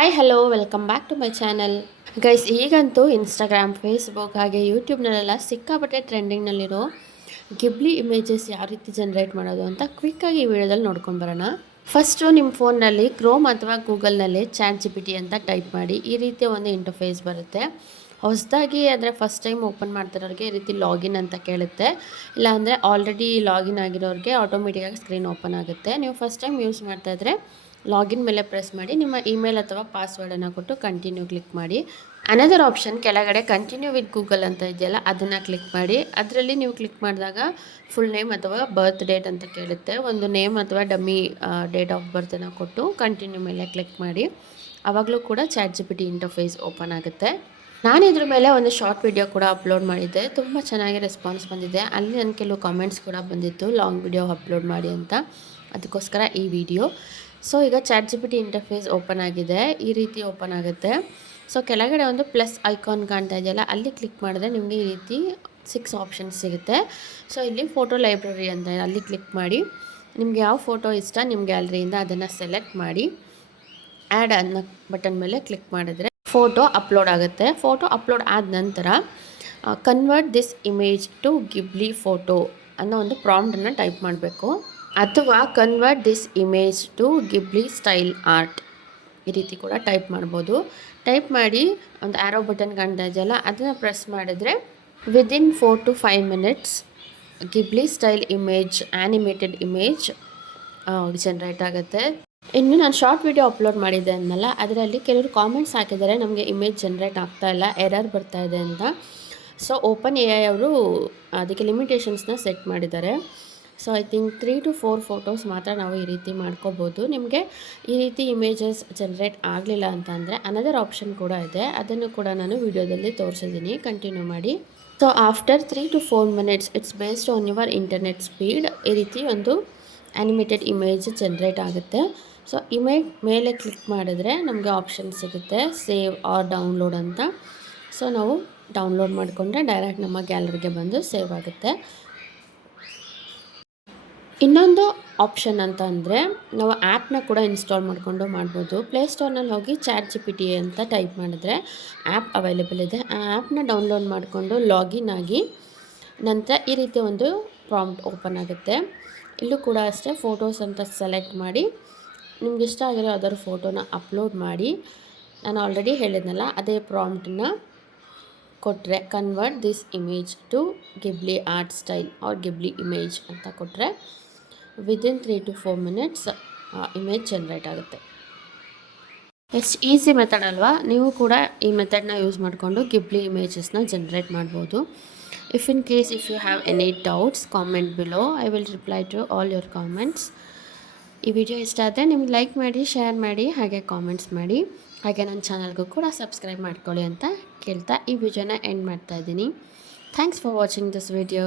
Hi hello welcome back to my channel guys ಈಗಂತೂ Instagram Facebook ಹಾಗೆ ಯೂಟ್ಯೂಬ್ನಲ್ಲೆಲ್ಲ ಸಿಕ್ಕಾಪಟ್ಟೆ ಟ್ರೆಂಡಿಂಗ್ನಲ್ಲಿರೋ ಗಿಬ್ಲಿ ಇಮೇಜಸ್ ಯಾವ ರೀತಿ ಜನ್ರೇಟ್ ಮಾಡೋದು ಅಂತ ಕ್ವಿಕ್ಕಾಗಿ ಈ ವಿಡಿಯೋದಲ್ಲಿ ನೋಡ್ಕೊಂಡು ಬರೋಣ. ಫಸ್ಟು ನಿಮ್ಮ ಫೋನ್ನಲ್ಲಿ ಕ್ರೋಮ್ ಅಥವಾ ಗೂಗಲ್ನಲ್ಲಿ ಚಾಟ್ ಜಿ ಪಿ ಟಿ ಅಂತ ಟೈಪ್ ಮಾಡಿ ಈ ರೀತಿಯ ಒಂದು ಇಂಟರ್ಫೇಸ್ ಬರುತ್ತೆ. ಹೊಸದಾಗಿ ಅಂದರೆ ಫಸ್ಟ್ ಟೈಮ್ ಓಪನ್ ಮಾಡ್ತಿರೋರಿಗೆ ಈ ರೀತಿ ಲಾಗಿನ್ ಅಂತ ಕೇಳುತ್ತೆ. ಇಲ್ಲಾಂದರೆ ಆಲ್ರೆಡಿ ಲಾಗಿನ್ ಆಗಿರೋರಿಗೆ ಆಟೋಮೆಟಿಕ್ಕಾಗಿ ಸ್ಕ್ರೀನ್ ಓಪನ್ ಆಗುತ್ತೆ. ನೀವು ಫಸ್ಟ್ ಟೈಮ್ ಯೂಸ್ ಮಾಡ್ತಾಯಿದ್ರೆ ಲಾಗಿನ್ ಮೇಲೆ ಪ್ರೆಸ್ ಮಾಡಿ, ನಿಮ್ಮ ಇಮೇಲ್ ಅಥವಾ ಪಾಸ್ವರ್ಡನ್ನು ಕೊಟ್ಟು ಕಂಟಿನ್ಯೂ ಕ್ಲಿಕ್ ಮಾಡಿ. ಅನದರ್ ಆಪ್ಷನ್ ಕೆಳಗಡೆ ಕಂಟಿನ್ಯೂ ವಿತ್ ಗೂಗಲ್ ಅಂತ ಇದೆಯಲ್ಲ, ಅದನ್ನು ಕ್ಲಿಕ್ ಮಾಡಿ. ಅದರಲ್ಲಿ ನೀವು ಕ್ಲಿಕ್ ಮಾಡಿದಾಗ ಫುಲ್ ನೇಮ್ ಅಥವಾ ಬರ್ತ್ ಡೇಟ್ ಅಂತ ಕೇಳುತ್ತೆ. ಒಂದು ನೇಮ್ ಅಥವಾ ಡಮ್ಮಿ ಡೇಟ್ ಆಫ್ ಬರ್ತನ್ನು ಕೊಟ್ಟು ಕಂಟಿನ್ಯೂ ಮೇಲೆ ಕ್ಲಿಕ್ ಮಾಡಿ. ಆವಾಗಲೂ ಕೂಡ chat G P T open ಆಗುತ್ತೆ. ನಾನು ಇದ್ರ ಮೇಲೆ ಒಂದು ಶಾರ್ಟ್ ವಿಡಿಯೋ ಕೂಡ ಅಪ್ಲೋಡ್ ಮಾಡಿದ್ದೆ. ತುಂಬ ಚೆನ್ನಾಗಿ ರೆಸ್ಪಾನ್ಸ್ ಬಂದಿದೆ. ಅಲ್ಲಿ ನನ್ನ ಕೆಲವು ಕಾಮೆಂಟ್ಸ್ ಕೂಡ ಬಂದಿತ್ತು. ಲಾಂಗ್ ವಿಡಿಯೋ ಅಪ್ಲೋಡ್ ಮಾಡಿ ಅಂತ. ಅದಕ್ಕೋಸ್ಕರ ಈ ವಿಡಿಯೋ ಸೊ ಈಗ chat G P T interface open ಆಗಿದೆ. ಈ ರೀತಿ ಓಪನ್ ಆಗುತ್ತೆ. ಸೊ ಕೆಳಗಡೆ ಒಂದು ಪ್ಲಸ್ ಐಕಾನ್ ಕಾಣ್ತಾ ಇದೆಯಲ್ಲ, ಅಲ್ಲಿ ಕ್ಲಿಕ್ ಮಾಡಿದ್ರೆ ನಿಮಗೆ ಈ ರೀತಿ ಸಿಕ್ಸ್ ಆಪ್ಷನ್ಸ್ ಸಿಗುತ್ತೆ. ಸೊ ಇಲ್ಲಿ ಫೋಟೋ ಲೈಬ್ರರಿ ಅಂತ ಅಲ್ಲಿ ಕ್ಲಿಕ್ ಮಾಡಿ. ನಿಮ್ಗೆ ಯಾವ ಫೋಟೋ ಇಷ್ಟ ನಿಮ್ಮ ಗ್ಯಾಲರಿಯಿಂದ ಅದನ್ನು ಸೆಲೆಕ್ಟ್ ಮಾಡಿ. ಆ್ಯಡ್ ಅನ್ನೋ ಬಟನ್ ಮೇಲೆ ಕ್ಲಿಕ್ ಮಾಡಿದ್ರೆ ಫೋಟೋ ಅಪ್ಲೋಡ್ ಆಗುತ್ತೆ. ಫೋಟೋ ಅಪ್ಲೋಡ್ ಆದ ನಂತರ convert this image to Ghibli photo ಅನ್ನೋ ಒಂದು ಪ್ರಾಂಪ್ಟನ್ನು ಟೈಪ್ ಮಾಡಬೇಕು. ಅಥವಾ convert this image to Ghibli style art ಈ ರೀತಿ ಕೂಡ ಟೈಪ್ ಮಾಡ್ಬೋದು. ಟೈಪ್ ಮಾಡಿ ಒಂದು ಆ್ಯರೋ ಬಟನ್ ಕಾಣ್ತಾ ಇದೆಯಲ್ಲ ಅದನ್ನು ಪ್ರೆಸ್ ಮಾಡಿದ್ರೆ within four to five minutes Ghibli style image animated image generate ಆಗುತ್ತೆ. ಇನ್ನು ನಾನು ಶಾರ್ಟ್ ವಿಡಿಯೋ ಅಪ್ಲೋಡ್ ಮಾಡಿದ್ದೆ ಅಂದಲ್ಲ ಅದರಲ್ಲಿ ಕೆಲವರು ಕಾಮೆಂಟ್ಸ್ ಹಾಕಿದ್ದಾರೆ ನಮಗೆ ಇಮೇಜ್ ಜನ್ರೇಟ್ ಆಗ್ತಾ ಇಲ್ಲ ಎರರ್ ಬರ್ತಾ ಇದೆ ಅಂತ. ಸೊ ಓಪನ್ ಎ ಐ ಅವರು ಅದಕ್ಕೆ ಲಿಮಿಟೇಷನ್ಸ್ನ ಸೆಟ್ ಮಾಡಿದ್ದಾರೆ. So I think three to four photos ಮಾತ್ರ ನಾವು ಈ ರೀತಿ ಮಾಡ್ಕೋಬೋದು. ನಿಮಗೆ ಈ ರೀತಿ ಇಮೇಜಸ್ ಜನ್ರೇಟ್ ಆಗಲಿಲ್ಲ ಅಂತಂದರೆ ಅನದರ್ ಆಪ್ಷನ್ ಕೂಡ ಇದೆ. ಅದನ್ನು ಕೂಡ ನಾನು ವಿಡಿಯೋದಲ್ಲಿ ತೋರಿಸಿದ್ದೀನಿ. ಕಂಟಿನ್ಯೂ ಮಾಡಿ. So after three to four minutes it's based on your internet speed ಈ ರೀತಿ ಒಂದು ಆ್ಯನಿಮೇಟೆಡ್ ಇಮೇಜ್ ಜನ್ರೇಟ್ ಆಗುತ್ತೆ. ಸೊ ಇಮೇಜ್ ಮೇಲೆ ಕ್ಲಿಕ್ ಮಾಡಿದ್ರೆ ನಮಗೆ ಆಪ್ಷನ್ ಸಿಗುತ್ತೆ. ಸೇವ್ ಆರ್ ಡೌನ್ಲೋಡ್ ಅಂತ. ಸೊ ನಾವು ಡೌನ್ಲೋಡ್ ಮಾಡಿಕೊಂಡ್ರೆ ಡೈರೆಕ್ಟ್ ನಮ್ಮ ಗ್ಯಾಲರಿಗೆ ಬಂದು ಸೇವ್ ಆಗುತ್ತೆ. ಇನ್ನೊಂದು ಆಪ್ಷನ್ ಅಂತ ಅಂದರೆ ನಾವು ಆ್ಯಪ್ನ ಕೂಡ ಇನ್ಸ್ಟಾಲ್ ಮಾಡಿಕೊಂಡು ಮಾಡ್ಬೋದು. ಪ್ಲೇಸ್ಟೋರ್ನಲ್ಲಿ ಹೋಗಿ ಚಾಟ್ ಜಿ ಪಿ ಟಿ ಅಂತ ಟೈಪ್ ಮಾಡಿದ್ರೆ ಆ್ಯಪ್ ಅವೈಲೇಬಲ್ ಇದೆ. ಆ ಆ್ಯಪ್ನ ಡೌನ್ಲೋಡ್ ಮಾಡಿಕೊಂಡು ಲಾಗಿನ್ ಆಗಿ ನಂತರ ಈ ರೀತಿ ಒಂದು ಪ್ರಾಂಪ್ಟ್ ಓಪನ್ ಆಗುತ್ತೆ. ಇಲ್ಲೂ ಕೂಡ ಅಷ್ಟೇ ಫೋಟೋಸ್ ಅಂತ ಸೆಲೆಕ್ಟ್ ಮಾಡಿ, ನಿಮ್ಗೆ ಇಷ್ಟ ಆಗಿರೋ ಅದರ ಫೋಟೋನ ಅಪ್ಲೋಡ್ ಮಾಡಿ. ನಾನು ಆಲ್ರೆಡಿ ಹೇಳಿದ್ನಲ್ಲ, ಅದೇ ಪ್ರಾಂಪ್ಟನ್ನ ಕೊಟ್ಟರೆ convert this image to Ghibli art style or Ghibli image ಅಂತ ಕೊಟ್ಟರೆ within three to four minutes image generate ಆಗುತ್ತೆ. ಎಷ್ಟು ಈಸಿ ಮೆಥಡ್ ಅಲ್ವಾ? ನೀವು ಕೂಡ ಈ ಮೆಥಡ್ನ ಯೂಸ್ ಮಾಡಿಕೊಂಡು ಗಿಬ್ಲಿ ಇಮೇಜಸ್ನ ಜನ್ರೇಟ್ ಮಾಡ್ಬೋದು. If in case if you have any doubts comment below I will reply to all your comments ಈ ವಿಡಿಯೋ ಇಷ್ಟ ಆದರೆ ನಿಮ್ಗೆ ಲೈಕ್ ಮಾಡಿ ಶೇರ್ ಮಾಡಿ, ಹಾಗೆ ಕಾಮೆಂಟ್ಸ್ ಮಾಡಿ. ಹಾಗೆ ನನ್ನ ಚಾನಲ್ಗೂ ಕೂಡ ಸಬ್ಸ್ಕ್ರೈಬ್ ಮಾಡ್ಕೊಳ್ಳಿ ಅಂತ ಕೇಳ್ತಾ ಈ ವಿಡಿಯೋನ ಎಂಡ್ ಮಾಡ್ತಾ ಇದ್ದೀನಿ. Thanks for watching this video